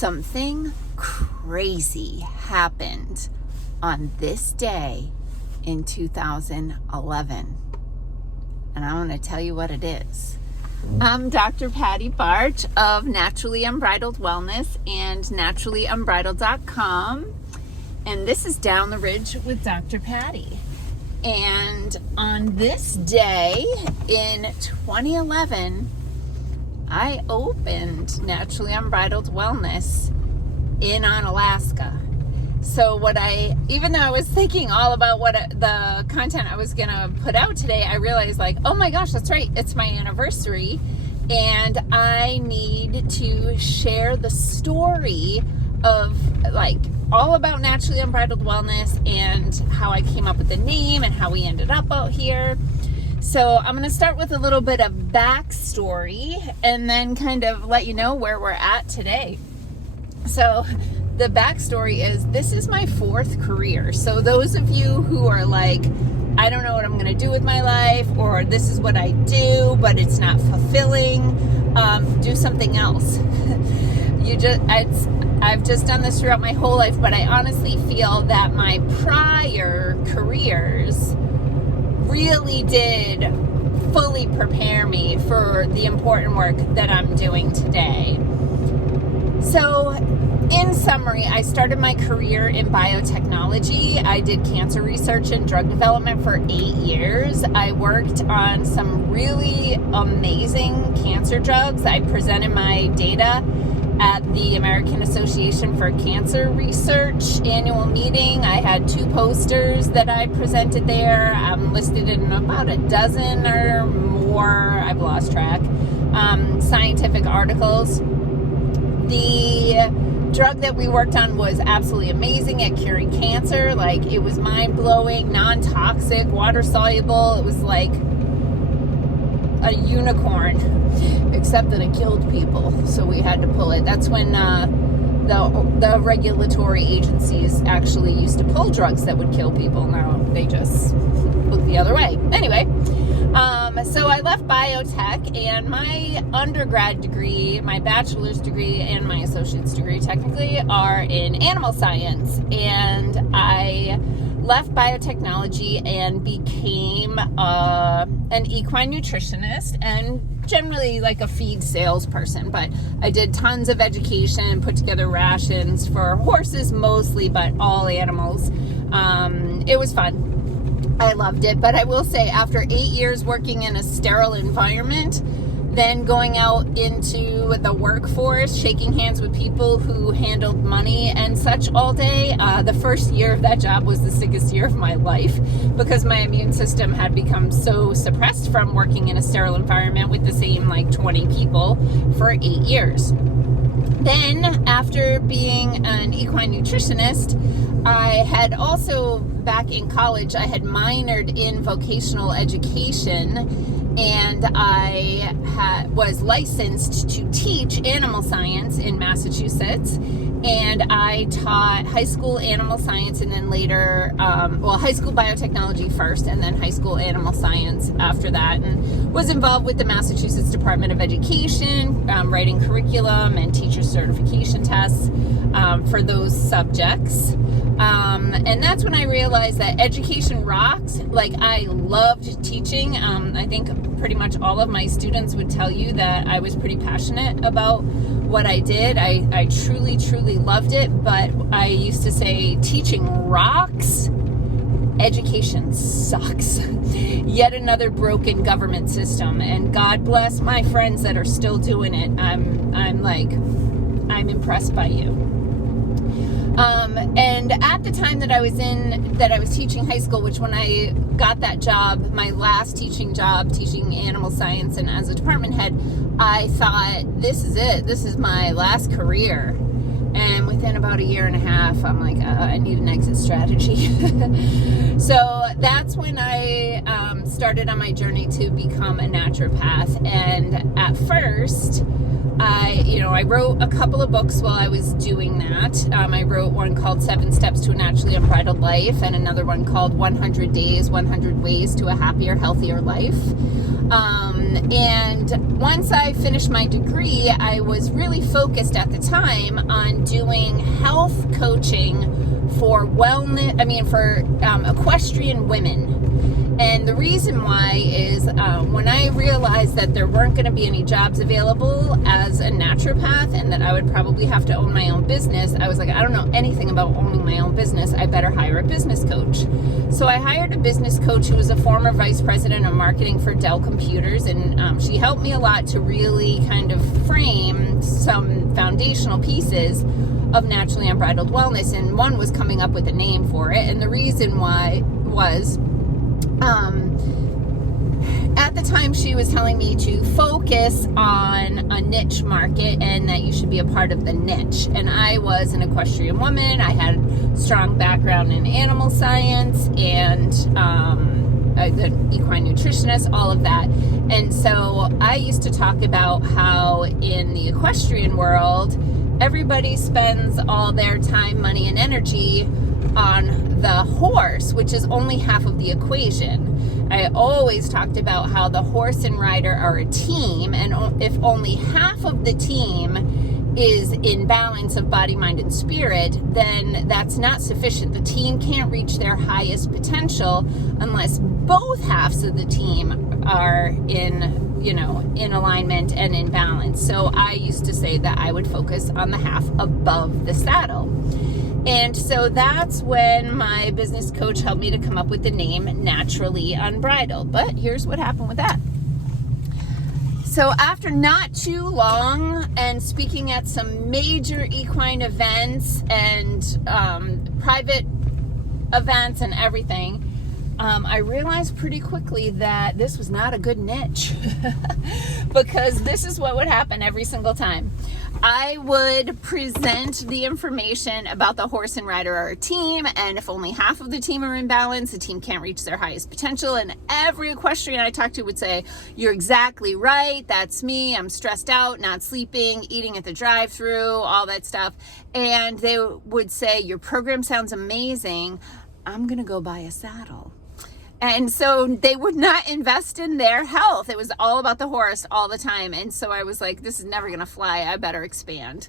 Something crazy happened on this day in 2011. And I want to tell you what it is. I'm Dr. Patty Barch of Naturally Unbridled Wellness and naturallyunbridled.com. And this is Down the Ridge with Dr. Patty. And on this day in 2011, I opened Naturally Unbridled Wellness in Alaska. So even though I was thinking all about the content I was going to put out today, I realized oh my gosh, that's right. It's my anniversary and I need to share the story of all about Naturally Unbridled Wellness and how I came up with the name and how we ended up out here. So I'm going to start with a little bit of backstory and then kind of let you know where we're at today. So the backstory is this is my fourth career. So those of you who are I don't know what I'm going to do with my life, or this is what I do, but it's not fulfilling, do something else. I've just done this throughout my whole life, but I honestly feel that my prior careers really did fully prepare me for the important work that I'm doing today. So, in summary, I started my career in biotechnology. I did cancer research and drug development for 8 years. I worked on some really amazing cancer drugs. I presented my data at the American Association for Cancer Research annual meeting. I had 2 posters that I presented there. I'm listed in about a dozen or more, I've lost track, scientific articles. The drug that we worked on was absolutely amazing at curing cancer. It was mind-blowing, non-toxic, water-soluble. It was like a unicorn, except that it killed people, so we had to pull it. That's when the regulatory agencies actually used to pull drugs that would kill people. Now they just look the other way. Anyway, so I left biotech, and my undergrad degree, my bachelor's degree, and my associate's degree technically are in animal science, and I left biotechnology and became an equine nutritionist and generally a feed salesperson. But I did tons of education, put together rations for horses mostly, but all animals. It was fun. I loved it. But I will say, after 8 years working in a sterile environment, then going out into the workforce, shaking hands with people who handled money and such all day. The first year of that job was the sickest year of my life because my immune system had become so suppressed from working in a sterile environment with the same 20 people for 8 years. Then, after being an equine nutritionist, I had also, back in college, I had minored in vocational education, and I was licensed to teach animal science in Massachusetts, and I taught high school animal science and then later, high school biotechnology first and then high school animal science after that, and was involved with the Massachusetts Department of Education, writing curriculum and teacher certification tests for those subjects. And that's when I realized that education rocks. I loved teaching. I think pretty much all of my students would tell you that I was pretty passionate about what I did. I truly, truly loved it. But I used to say teaching rocks. Education sucks. Yet another broken government system. And God bless my friends that are still doing it. I'm impressed by you. And at the time that I was teaching high school, which when I got that job, my last teaching job, teaching animal science and as a department head, I thought, this is it. This is my last career. And within about a year and a half, I'm I need an exit strategy. So that's when I started on my journey to become a naturopath. And at first, I wrote a couple of books while I was doing that. I wrote one called 7 Steps to a Naturally Unbridled Life and another one called 100 Days, 100 Ways to a Happier, Healthier Life. And once I finished my degree, I was really focused at the time on doing health coaching for equestrian women. And the reason why is when I realized that there weren't going to be any jobs available as a naturopath and that I would probably have to own my own business, I was like, I don't know anything about owning my own business. I better hire a business coach. So I hired a business coach who was a former vice president of marketing for Dell Computers, and she helped me a lot to really kind of frame some foundational pieces of naturally unbridled wellness. And one was coming up with a name for it. And the reason why was at the time she was telling me to focus on a niche market and that you should be a part of the niche. And I was an equestrian woman. I had strong background in animal science and the equine nutritionist, all of that. And so I used to talk about how in the equestrian world, everybody spends all their time, money, and energy on the horse, which is only half of the equation. I always talked about how the horse and rider are a team, and if only half of the team is in balance of body, mind, and spirit, then that's not sufficient. The team can't reach their highest potential unless both halves of the team are in alignment and in balance. So I used to say that I would focus on the half above the saddle. And so that's when my business coach helped me to come up with the name Naturally Unbridled. But here's what happened with that. So after not too long and speaking at some major equine events and private events and everything, I realized pretty quickly that this was not a good niche because this is what would happen every single time. I would present the information about the horse and rider are a team, and if only half of the team are in balance, the team can't reach their highest potential. And every equestrian I talked to would say, you're exactly right, that's me, I'm stressed out, not sleeping, eating at the drive-thru, all that stuff. And they would say, your program sounds amazing, I'm gonna go buy a saddle. And so they would not invest in their health. It was all about the horse all the time. And so I was like, this is never going to fly. I better expand.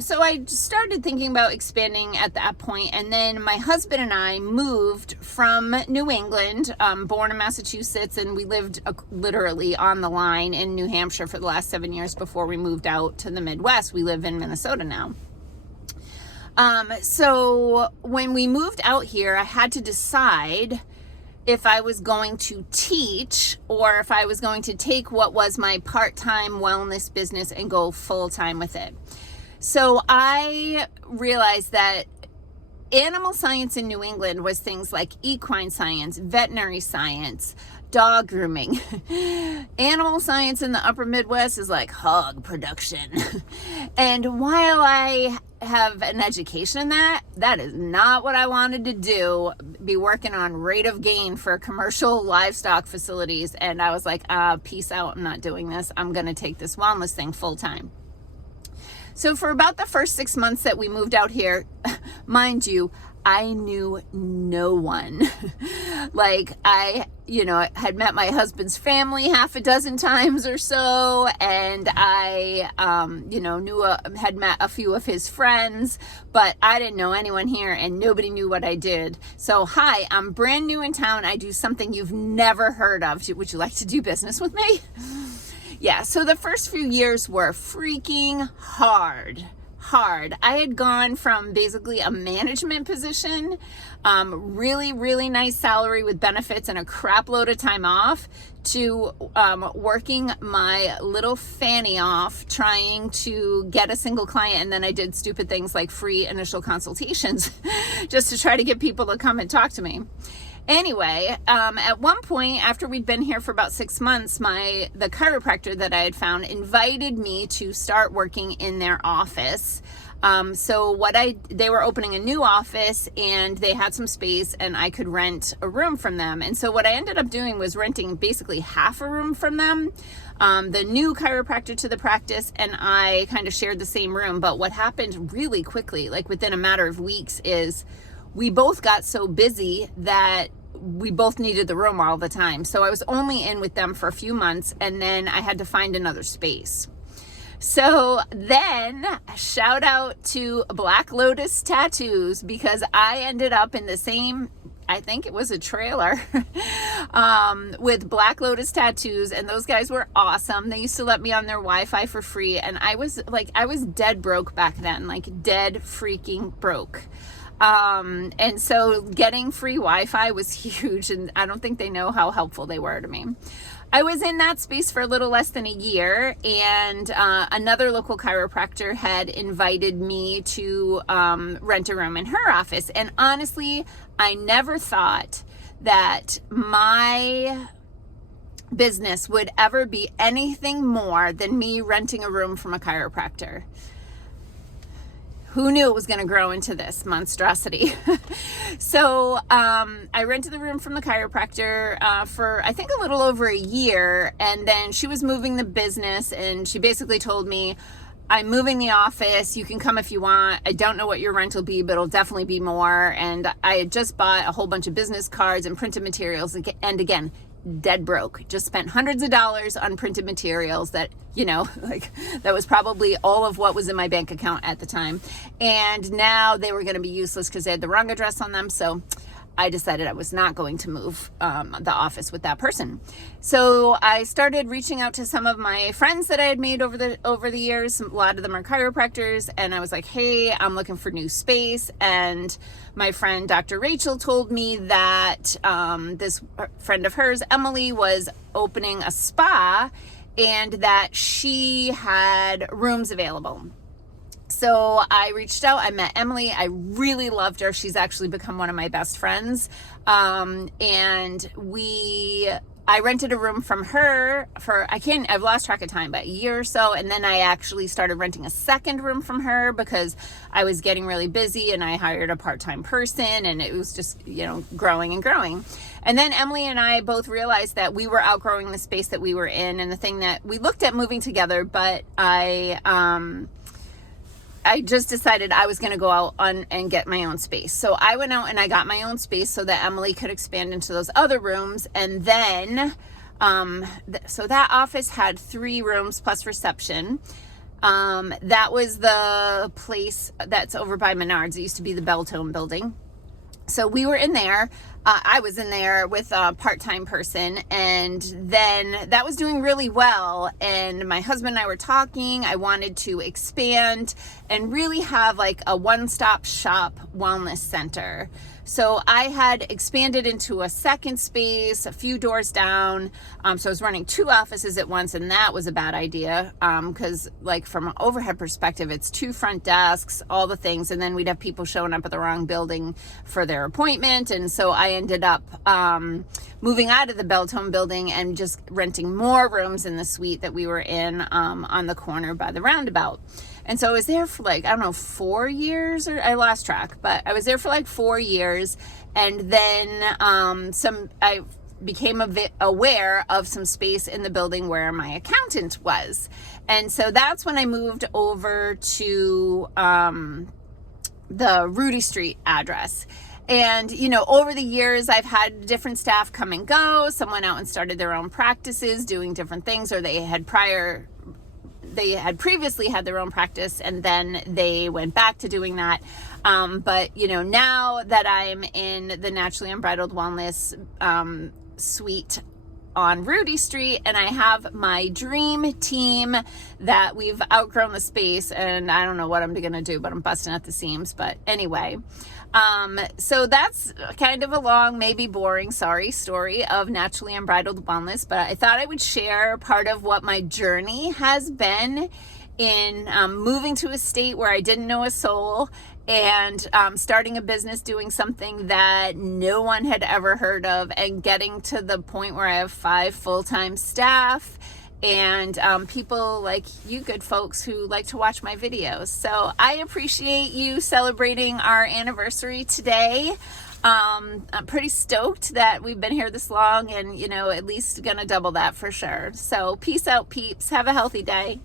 So I started thinking about expanding at that point. And then my husband and I moved from New England, born in Massachusetts, and we lived literally on the line in New Hampshire for the last 7 years before we moved out to the Midwest. We live in Minnesota now. So when we moved out here, I had to decide if I was going to teach or if I was going to take what was my part-time wellness business and go full-time with it. So I realized that animal science in New England was things like equine science, veterinary science, dog grooming. Animal science in the upper Midwest is like hog production. And while I have an education in that is not what I wanted to do, be working on rate of gain for commercial livestock facilities. And I was like, peace out, I'm not doing this. I'm going to take this wellness thing full time. So for about the first 6 months that we moved out here, mind you, I knew no one. Like I had met my husband's family half a dozen times or so, and I, had met a few of his friends, but I didn't know anyone here, and nobody knew what I did. So, hi, I'm brand new in town. I do something you've never heard of. Would you like to do business with me? Yeah. So the first few years were freaking hard. I had gone from basically a management position, really, really nice salary with benefits and a crap load of time off, to working my little fanny off trying to get a single client. And then I did stupid things like free initial consultations just to try to get people to come and talk to me. Anyway, at one point, after we'd been here for about 6 months, the chiropractor that I had found invited me to start working in their office. They were opening a new office and they had some space and I could rent a room from them. And so what I ended up doing was renting basically half a room from them. The new chiropractor to the practice and I kind of shared the same room. But what happened really quickly, like within a matter of weeks, is we both got so busy that we both needed the room all the time. So I was only in with them for a few months, and then I had to find another space. So then, shout out to Black Lotus Tattoos, because I ended up in the same, I think it was a trailer, with Black Lotus Tattoos, and those guys were awesome. They used to let me on their Wi-Fi for free, and I was dead broke back then, like dead freaking broke. And so getting free Wi-Fi was huge, and I don't think they know how helpful they were to me. I was in that space for a little less than a year, and another local chiropractor had invited me to rent a room in her office. And honestly, I never thought that my business would ever be anything more than me renting a room from a chiropractor. Who knew it was going to grow into this monstrosity? So I rented the room from the chiropractor for, I think, a little over a year. And then she was moving the business, and she basically told me, I'm moving the office. You can come if you want. I don't know what your rent will be, but it'll definitely be more. And I had just bought a whole bunch of business cards and printed materials. And again, dead broke. Just spent hundreds of dollars on printed materials that, like that was probably all of what was in my bank account at the time. And now they were going to be useless because they had the wrong address on them. So I decided I was not going to move the office with that person. So I started reaching out to some of my friends that I had made over the years. A lot of them are chiropractors, and I was like, hey, I'm looking for new space. And my friend Dr. Rachel told me that this friend of hers, Emily, was opening a spa, and that she had rooms available. So I reached out, I met Emily. I really loved her. She's actually become one of my best friends. And I rented a room from her for, I've lost track of time, but a year or so. And then I actually started renting a second room from her because I was getting really busy, and I hired a part-time person, and it was just, growing and growing. And then Emily and I both realized that we were outgrowing the space that we were in, and the thing that we looked at moving together, but I just decided I was going to go out and get my own space. So I went out and I got my own space so that Emily could expand into those other rooms. And then, so that office had 3 rooms plus reception. That was the place that's over by Menards. It used to be the Beltone building. So we were in there. I was in there with a part-time person, and then that was doing really well. And my husband and I were talking. I wanted to expand and really have like a one-stop shop wellness center. So I had expanded into a second space, a few doors down. So I was running 2 offices at once, and that was a bad idea. Because like from an overhead perspective, it's 2 front desks, all the things. And then we'd have people showing up at the wrong building for their appointment. And so I ended up moving out of the Beltone building and just renting more rooms in the suite that we were in on the corner by the roundabout. And so I was there for 4 years, or I lost track, but I was there for 4 years. And then I became a bit aware of some space in the building where my accountant was. And so that's when I moved over to the Rudy Street address. And, over the years, I've had different staff come and go. Some went out and started their own practices doing different things, or they had previously had their own practice, and then they went back to doing that. But, now that I'm in the Naturally Unbridled Wellness suite on Rudy Street, and I have my dream team that we've outgrown the space, and I don't know what I'm going to do, but I'm busting at the seams. But anyway, so that's kind of a long, maybe boring, story of Naturally Unbridled Wellness, but I thought I would share part of what my journey has been in moving to a state where I didn't know a soul, and starting a business doing something that no one had ever heard of, and getting to the point where I have 5 full-time staff and people like you good folks who like to watch my videos. So I appreciate you celebrating our anniversary today. I'm pretty stoked that we've been here this long, and at least gonna double that for sure. So peace out, peeps. Have a healthy day.